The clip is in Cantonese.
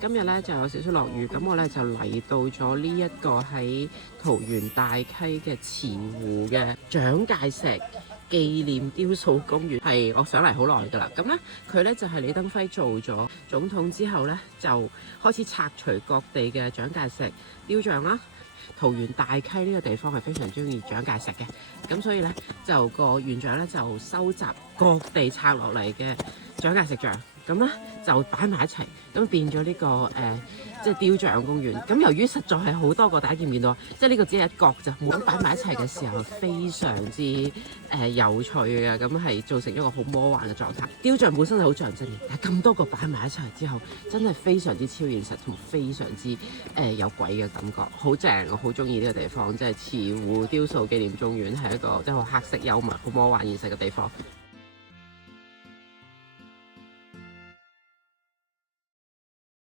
今日咧就有少少落雨，咁我咧就嚟到咗呢一個喺桃園大溪嘅慈湖嘅蔣介石紀念雕塑公園，係我想嚟好耐㗎啦。咁咧佢咧就係李登輝做咗總統之後咧，就開始拆除各地嘅蔣介石雕像啦。桃園大溪呢個地方係非常中意蔣介石嘅，咁所以咧就個園長咧就收集各地拆落嚟嘅蔣介石像，咁咧就擺埋一齊，咁變咗呢個即係雕像公園。咁由於實在係好多個，大家見唔見到啊？即係呢個只係一角咋，咁擺埋一齊嘅時候非常之有趣嘅，咁係造成一個好魔幻嘅狀態。雕像本身係好象徵嘅，但係咁多個擺埋一齊之後，真係非常之超現實同非常之有鬼嘅感覺，好正！我好中意呢個地方，即係慈湖雕塑紀念公園係一個即係好黑色幽默、好魔幻現實嘅地方。